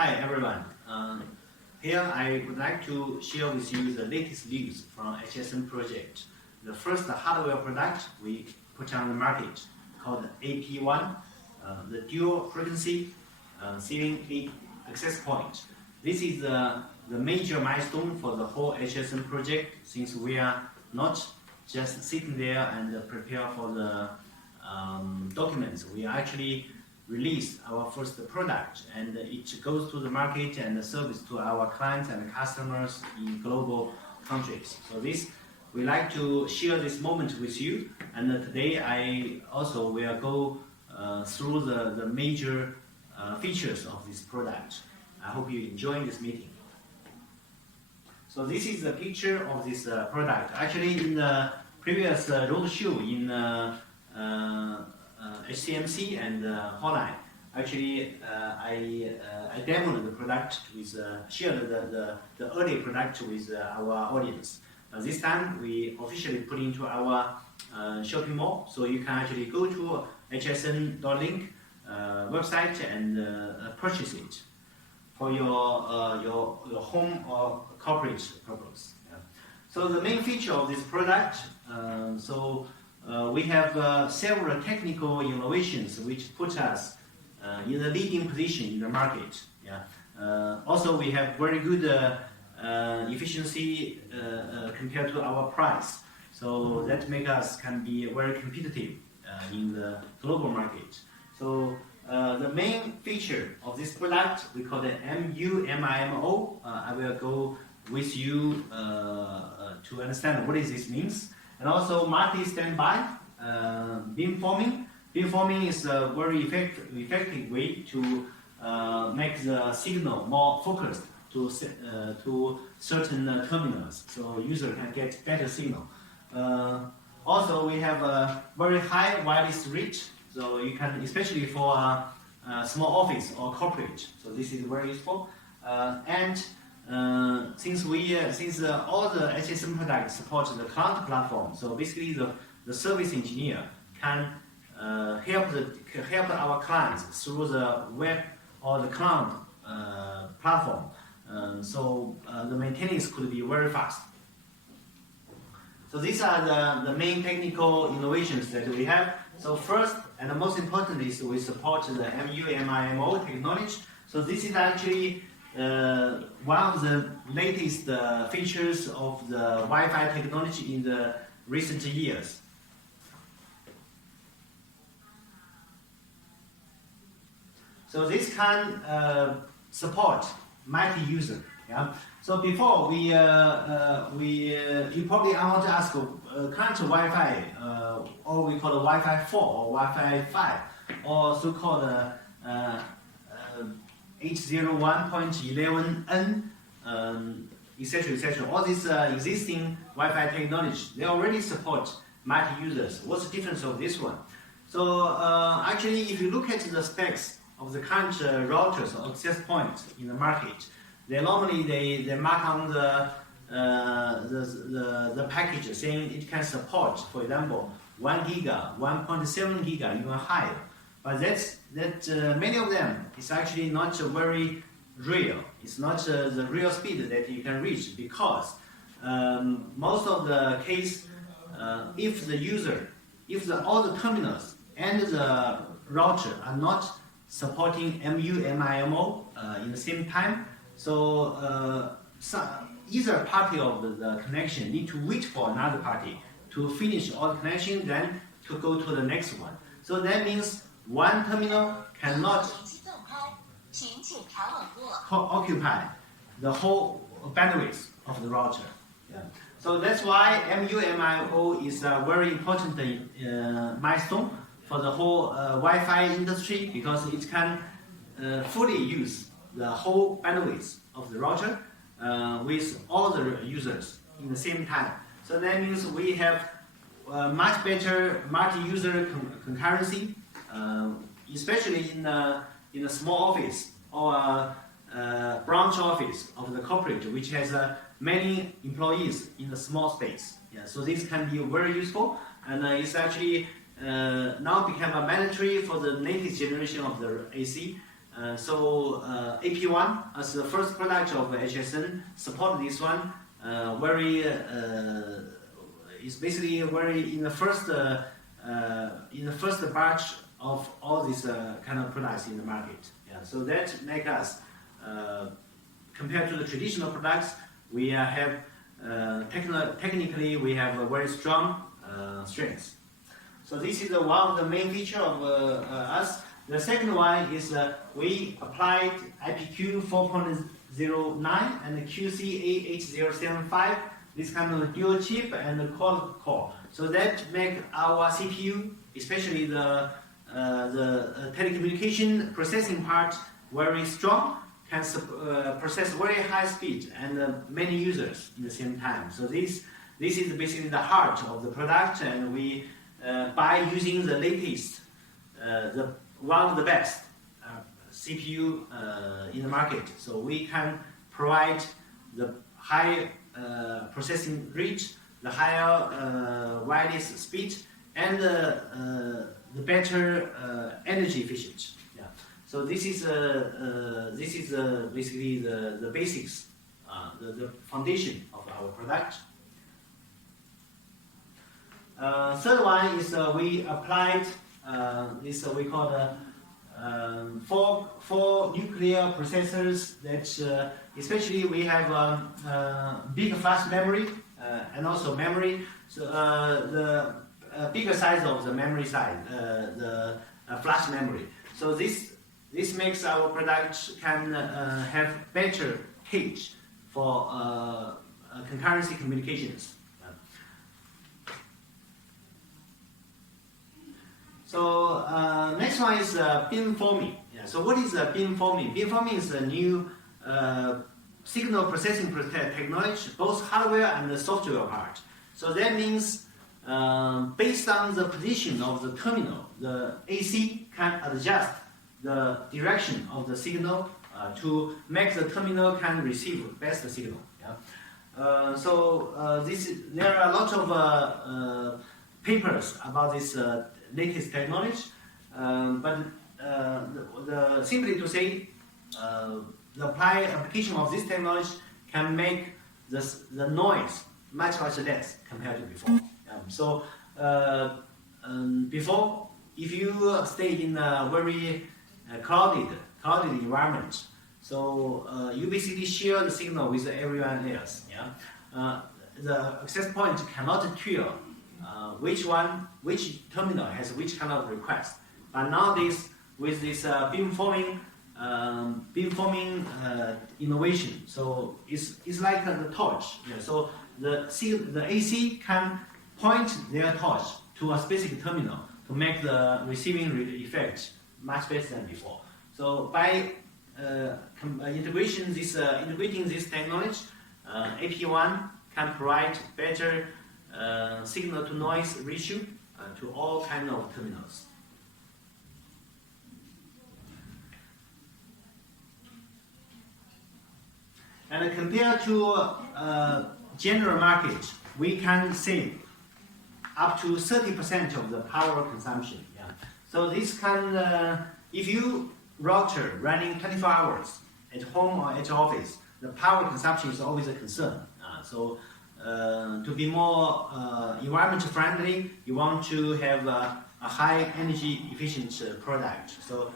Hi everyone. Here I would like to share with you the latest news from HSN project. The first hardware product we put on the market called AP One, the dual frequency ceiling access point. This is the major milestone for the whole HSN project, since we are not just sitting there and prepare for the documents. We actually release our first product, and it goes to the market and service to our clients and customers in global countries. So we like to share this moment with you, and today I also will go through the major features of this product. I hope you enjoy this meeting. So this is the picture of this product. Actually, in the previous roadshow in HCMC and Holland, actually I demoed the product with shared the early product with our audience. This time we officially put into our shopping mall, so you can actually go to hsn.link website and purchase it for your home or corporate purpose. Yeah. So the main feature of this product, we have several technical innovations which put us in the leading position in the market. Yeah. Also, we have very good efficiency compared to our price, so that makes us can be very competitive in the global market. So the main feature of this product, we call it MU-MIMO. I will go with you to understand what this means. And also multi-standby beamforming. Beamforming is a very effective way to make the signal more focused to certain terminals, so user can get better signal. Also, we have a very high wireless reach, so you can, especially for a small office or corporate, so this is very useful. Since all the HSN products support the cloud platform, so basically the service engineer can help our clients through the web or the cloud platform. So the maintenance could be very fast. So these are the main technical innovations that we have. So first and the most important is we support the MU-MIMO technology. So this is actually one of the latest features of the Wi-Fi technology in the recent years. So this can support multi-user. Yeah. So before you probably want to ask current Wi-Fi, or we call it Wi-Fi 4 or Wi-Fi 5, or so-called 801.11n, etc., etc. All these existing Wi-Fi technology, they already support multi-users. What's the difference of this one? So actually, if you look at the specs of the current routers or access points in the market, they normally they mark on the package saying it can support, for example, 1 giga, 1.7 giga, even higher. But many of them is actually not very real. It's not the real speed that you can reach, because most of the case, if all the terminals and the router are not supporting MU-MIMO in the same time, so either party of the connection need to wait for another party to finish all the connection, then to go to the next one. So that means one terminal cannot occupy the whole bandwidth of the router. Yeah. So that's why MU-MIMO is a very important milestone for the whole Wi-Fi industry, because it can fully use the whole bandwidth of the router with all the users in the same time. So that means we have much better multi-user concurrency, especially in a small office or a branch office of the corporate, which has many employees in a small space. Yeah, so this can be very useful, and it's actually now become a mandatory for the latest generation of the AC. AP1 as the first product of HSN support this one. It's basically very in the first batch of all these kind of products in the market. Yeah, so that make us compared to the traditional products, we have technically we have a very strong strengths. So this is one of the main feature of us. The second one is we applied IPQ 4.09 and the QCA8075, this kind of dual chip and the quad core. So that make our CPU, especially the telecommunication processing part, very strong, can process very high speed and many users in the same time. So this is basically the heart of the product, and we by using the latest, one of the best CPU in the market, so we can provide the high processing rate, the higher wireless speed, and the better energy efficient. Yeah. So this is basically the basics, the foundation of our product. Third one is we applied this we call the four nuclear processors that especially we have big flash memory and also memory. So the bigger size of the memory side, the flash memory. So this makes our product can have better cache for concurrency communications. So next one is beamforming. Yeah. So what is beamforming? Beamforming is a new signal processing technology, both hardware and the software part. So that means based on the position of the terminal, the AC can adjust the direction of the signal to make the terminal can receive best signal. Yeah. There are a lot of papers about this latest technology, but simply to say, the application of this technology can make the noise much less compared to before. Before, if you stay in a very crowded environment, so you basically share the signal with everyone else. Yeah, the access point cannot tell which terminal has which kind of request. But nowadays, with this beamforming innovation, so it's like the torch. Yeah, so the AC can point their torch to a specific terminal to make the receiving effect much better than before. So by integrating this technology, AP1 can provide better signal to noise ratio to all kinds of terminals. And compared to general market, we can save up to 30% of the power consumption. Yeah. So this can, if you router running 24 hours at home or at office, the power consumption is always a concern. To be more environment friendly, you want to have a high energy efficient product. So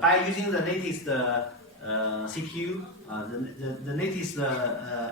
by using the latest CPU, the latest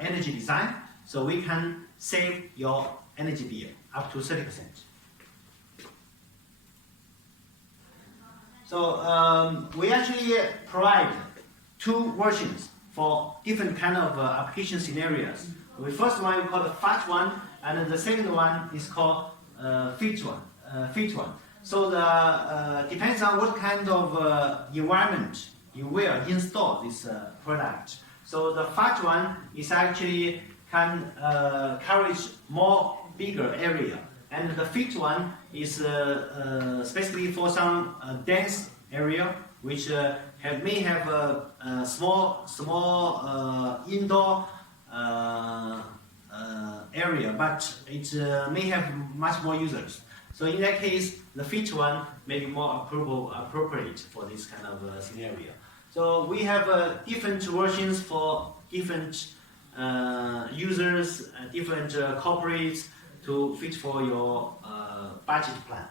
energy design, so we can save your energy bill up to 30%. So we actually provide two versions for different kind of application scenarios. The first one we call the fat one, and the second one is called fit one. So the depends on what kind of environment you will install this product. So the fat one is actually can coverage more bigger area, and the fit one is especially for some dense area which may have a small indoor area, but it may have much more users. So in that case, the fit one may be more appropriate for this kind of scenario. So we have different versions for different users, different corporates to fit for your budget plan.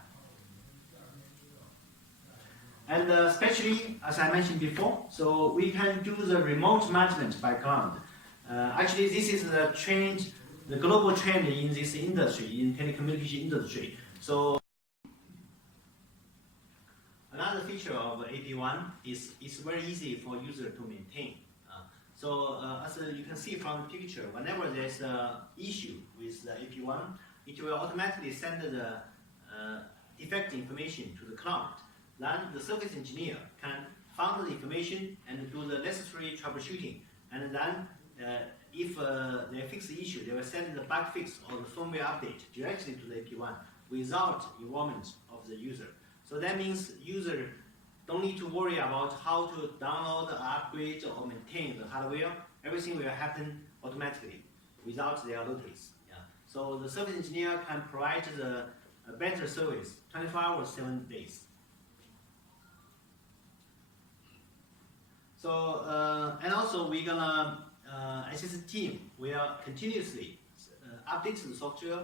And especially, as I mentioned before, so we can do the remote management by cloud. Actually, this is the trend, the global trend in this industry, in telecommunication industry. So another feature of AP1 is it's very easy for user to maintain. As you can see from the picture, whenever there's an issue with the AP1, it will automatically send the defect information to the cloud. Then the service engineer can find the information and do the necessary troubleshooting. And then if they fix the issue, they will send the bug fix or the firmware update directly to the AP1 without involvement of the user. So that means user don't need to worry about how to download, upgrade, or maintain the hardware. Everything will happen automatically without their notice. Yeah. So the service engineer can provide a better service 24 hours, 7 days. So, and also we're gonna, HSN team will continuously update the software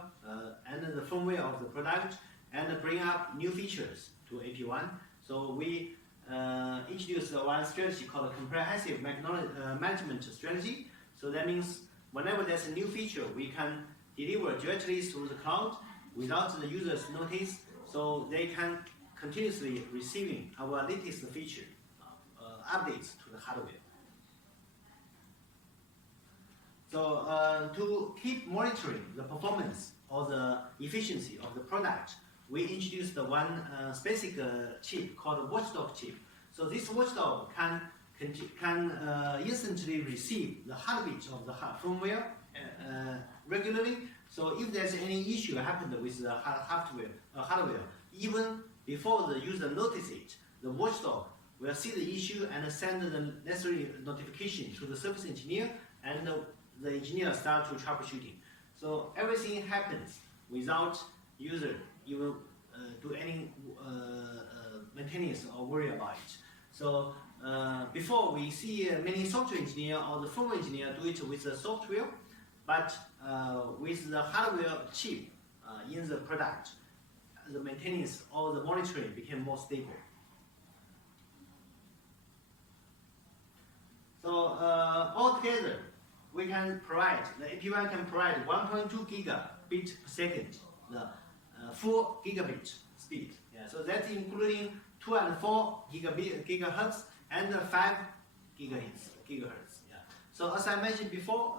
and the firmware of the product and bring up new features to AP1. So we introduced one strategy called a comprehensive management strategy. So that means whenever there's a new feature, we can deliver directly through the cloud without the user's notice, so they can continuously receiving our latest feature updates to the hardware. So to keep monitoring the performance or the efficiency of the product, we introduced the one specific chip called watchdog chip. So this watchdog can instantly receive the heartbeat of the firmware regularly. So if there's any issue happened with the hardware, even before the user notices it, the watchdog will see the issue and send the necessary notification to the service engineer, and the engineer start to troubleshooting. So everything happens without user even do any maintenance or worry about it. So before we see many software engineer or the firmware engineer do it with the software, but with the hardware chip in the product, the maintenance or the monitoring became more stable. So altogether, we can provide, the AP1 can provide 1.2 gigabit per second, the 4 gigabit speed. Yeah, so that's including 2 and 4 gigahertz and 5 gigahertz. Yeah. So as I mentioned before,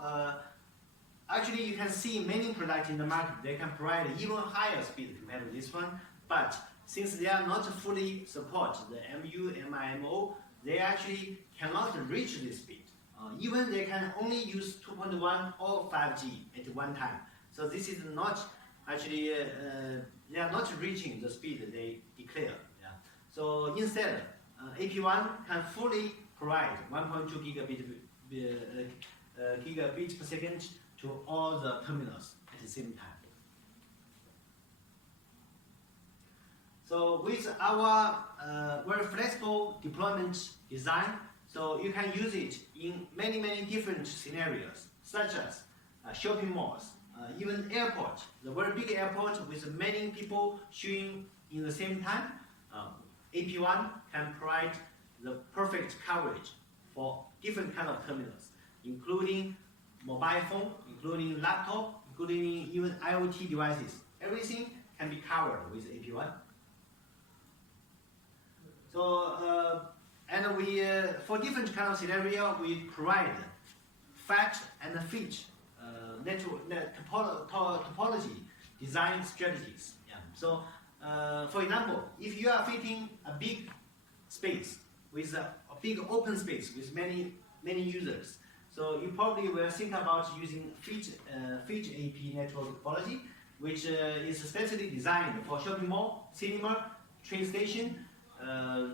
actually you can see many products in the market, they can provide even higher speed compared to this one, but since they are not fully support the MU, MIMO, they actually cannot reach this speed. Even they can only use 2.1 or 5G at one time. So this is not actually, they are not reaching the speed they declare. Yeah. So instead, AP1 can fully provide 1.2 gigabit per second to all the terminals at the same time. So with our very flexible deployment design, so you can use it in many different scenarios, such as shopping malls, even airport, the very big airport with many people showing in the same time. AP1 can provide the perfect coverage for different kind of terminals, including mobile phone, including laptop, including even IoT devices. Everything can be covered with AP1. So, and we, for different kind of scenario, we provide fact and fit topology design strategies. Yeah. So, for example, if you are fitting a big space with a big open space with many users, so you probably will think about using fit AP network topology, which is especially designed for shopping mall, cinema, train station,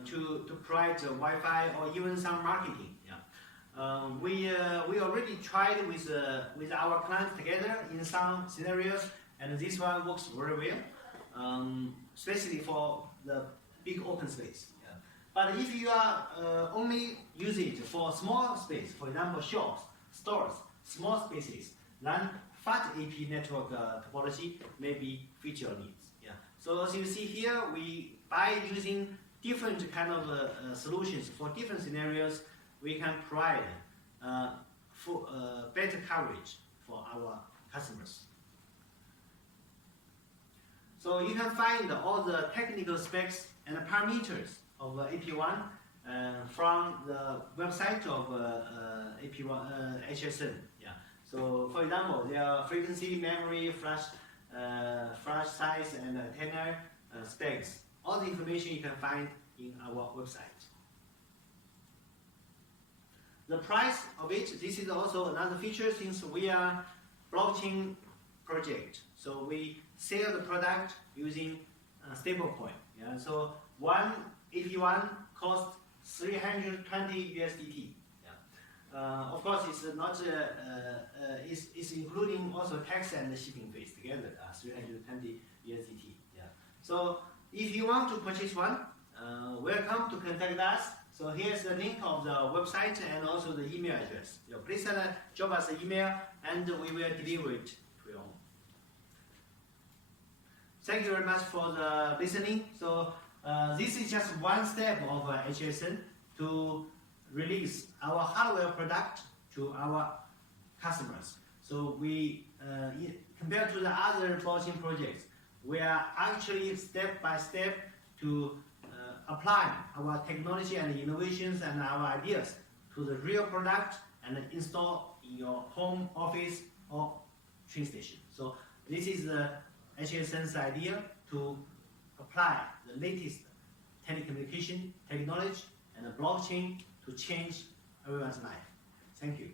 to provide Wi-Fi or even some marketing. Yeah. We already tried with our clients together in some scenarios, and this one works very well, especially for the big open space. Yeah. But if you are only use it for small space, for example, shops, stores, small spaces, then fast AP network topology may be fit your needs. Yeah. So as you see here, by using different kind of solutions for different scenarios, we can provide better coverage for our customers. So you can find all the technical specs and parameters of AP1 from the website of AP1 HSN. Yeah. So for example, there are frequency, memory, flash size, and antenna specs. All the information you can find in our website. The price of it, this is also another feature since we are blockchain project. So we sell the product using stablecoin. Yeah. So one AP1 costs 320 USDT. Yeah. Of course, it's not. It's including also tax and shipping fees together. 320 USDT. Yeah. So if you want to purchase one, welcome to contact us. So here's the link of the website and also the email address. Please drop us an email and we will deliver it to you. Thank you very much for the listening. So this is just one step of HSN to release our hardware product to our customers. So we, compared to the other blockchain projects, we are actually step by step to apply our technology and innovations and our ideas to the real product and install in your home, office, or train station. So this is the HSN's idea to apply the latest telecommunication technology and the blockchain to change everyone's life. Thank you.